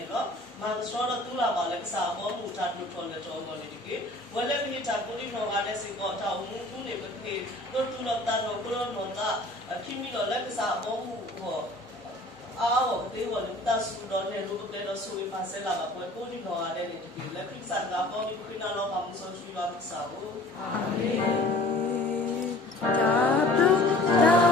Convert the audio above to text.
နေတော့မန်စတော်တူလာပါလဲစာပေါ်မူတာတူထော်လက်တော်မနေဒီဝလဲမီတာပူလီနောကလည်းစီကောတာမူကူနေပကေတို့တူလတာနောကလောနောတာခိမီလောလက်စာပေါ်မူဟောအော်ဒီဝလတာဆူတော့နေလို့လည်းတော့ဆူဝေပါဆဲလာပါပွဲပူလီနောကလည်းဒီလက်ခိစန်ကပေါ်ဒီခိနာလောပါမှုဆိုချူပါစာဘူးအာမင်